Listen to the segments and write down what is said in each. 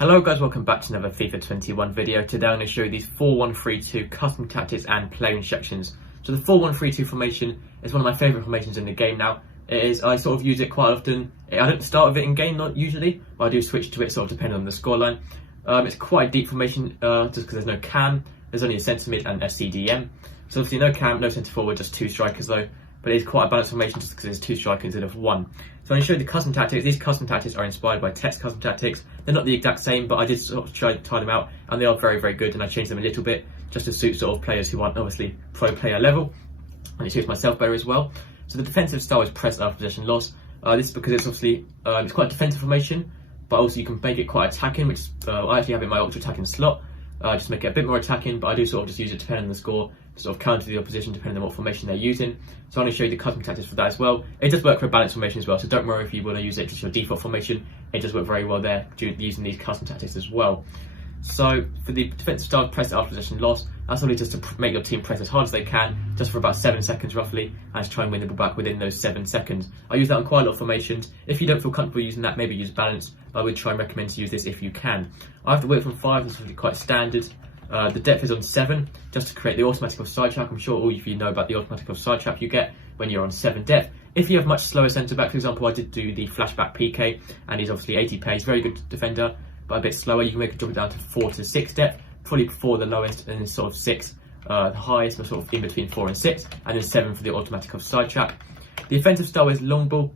Hello guys, welcome back to another FIFA 21 video. Today I'm going to show you these 4-1-3-2 custom tactics and player instructions. So the 4-1-3-2 formation is one of my favourite formations in the game now. I sort of use it quite often. I don't start with it in game, not usually, but I do switch to it sort of depending on the scoreline. It's quite a deep formation just because there's no cam, there's only a centre mid and a CDM. So obviously no cam, no centre forward, just 2 strikers though. But it is quite a balanced formation just because there's 2 strikers instead of 1. So I'm going to show you the custom tactics. These custom tactics are inspired by Tech's custom tactics. They're not the exact same, but I did sort of try to tie them out, and they are very, very good, and I changed them a little bit just to suit sort of players who aren't obviously pro player level, and it suits myself better as well. So the defensive style is press after possession loss. This is because it's obviously it's quite a defensive formation, but also you can make it quite attacking, which I actually have in my ultra attacking slot. Just make it a bit more attacking, but I do sort of just use it depending on the score to sort of counter the opposition depending on what formation they're using. So I'm going to show you the custom tactics for that as well. It does work for a balanced formation as well, so don't worry if you want to use it just your default formation. It does work very well there using these custom tactics as well. So for the defensive style, press after possession loss. That's only just to make your team press as hard as they can, just for about 7 seconds roughly, and to try and win the ball back within those 7 seconds. I use that on quite a lot of formations. If you don't feel comfortable using that, maybe use balance. I would try and recommend to use this if you can. I have the width on 5, this is really quite standard. The depth is on 7, just to create the automatic offside trap. I'm sure all of you know about the automatic offside trap you get when you're on 7 depth. If you have much slower centre back, for example, I did do the flashback PK, and he's obviously 80 pace, very good defender, but a bit slower. You can make it drop it down to 4 to 6 depth, probably 4 the lowest, and then sort of 6 the highest, or sort of in between 4 and 6, and then 7 for the automatic offside trap. The offensive style is long ball.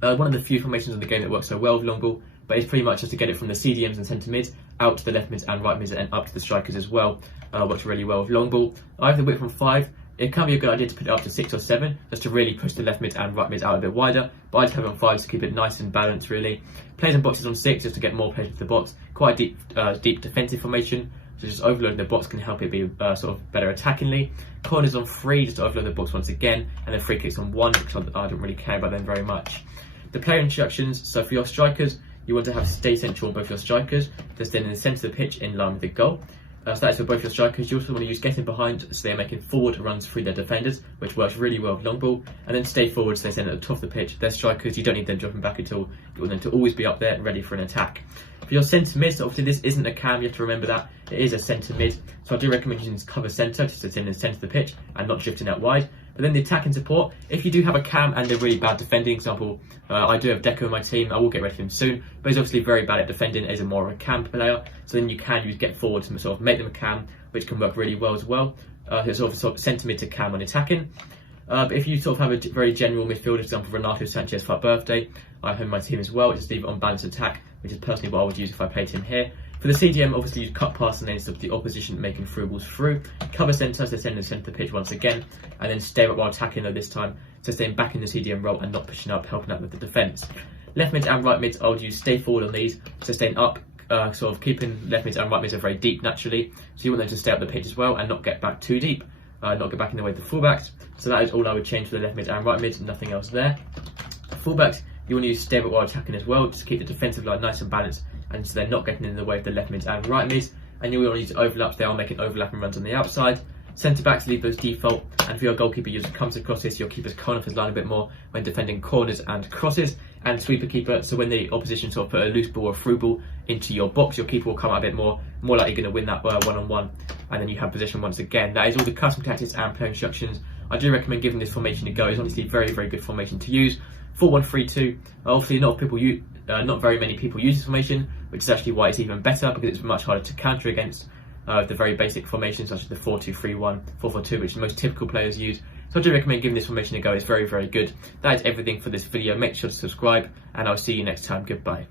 One of the few formations in the game that works so well with long ball, but it's pretty much just to get it from the CDMs and centre mids out to the left mids and right mids and up to the strikers as well. Works really well with long ball. I have the width from 5. It can be a good idea to put it up to 6 or 7 just to really push the left mids and right mids out a bit wider, but I just have it on 5 to keep it nice and balanced really. Players and boxes on 6 just to get more players into the box. Quite a deep defensive formation, so just overloading the box can help it be sort of better attackingly. Corners on 3 just to overload the box once again, and then free kicks on 1 because I don't really care about them very much. The player instructions, so for your strikers, you want to have stay central on both your strikers, just in the centre of the pitch in line with the goal. So that is for both your strikers. You also want to use getting behind, so they're making forward runs through their defenders, which works really well with long ball. And then stay forward, so they stand at the top of the pitch. They're strikers, you don't need them dropping back at all. You want them to always be up there and ready for an attack. For your centre mid, so obviously this isn't a cam, you have to remember that. It is a centre mid, so I do recommend using this cover centre, just to sit in the centre of the pitch and not drifting out wide. But then the attacking support, if you do have a cam and they're really bad defending, example, I do have Deco in my team, I will get rid of him soon, but he's obviously very bad at defending as a more of a cam player, so then you can use get forward to sort of make them a cam, which can work really well as well. It's sort of centre mid to cam on attacking. But if you sort of have a very general midfielder, for example, Renato Sanchez for our birthday, I have him in my team as well, just leave it on balanced attack, which is personally what I would use if I played him here. For the CDM, obviously you'd cut past and then stop the opposition making through balls through. Cover centre, so send the centre of the pitch once again, and then stay up while attacking though this time, so staying back in the CDM role and not pushing up, helping out with the defence. Left mids and right mids, I would use stay forward on these, so staying up, sort of keeping left mids and right mids are very deep naturally, so you want them to stay up the pitch as well and not get back too deep, not get back in the way of the fullbacks. So that is all I would change for the left mids and right mids, nothing else there. Fullbacks, you want to use stay up while attacking as well, just to keep the defensive line nice and balanced, and so they're not getting in the way of the left mids and right mids. And you will use overlaps, they are making overlapping runs on the outside. Centre backs, leave those default, and for your goalkeeper, you just comes across this, your keeper's corner his line a bit more when defending corners and crosses, and sweeper keeper, so when the opposition sort of put a loose ball or through ball into your box, your keeper will come out a bit more likely going to win that one-on-one, and then you have possession once again. That is all the custom tactics and player instructions. I do recommend giving this formation a go. It's honestly a very, very good formation to use. 4-1-3-2, obviously not very many people use this formation, which is actually why it's even better, because it's much harder to counter against the very basic formations such as the 4-2-3-1, 4-4-2, which most typical players use. So I do recommend giving this formation a go. It's very, very good. That is everything for this video. Make sure to subscribe, and I'll see you next time. Goodbye.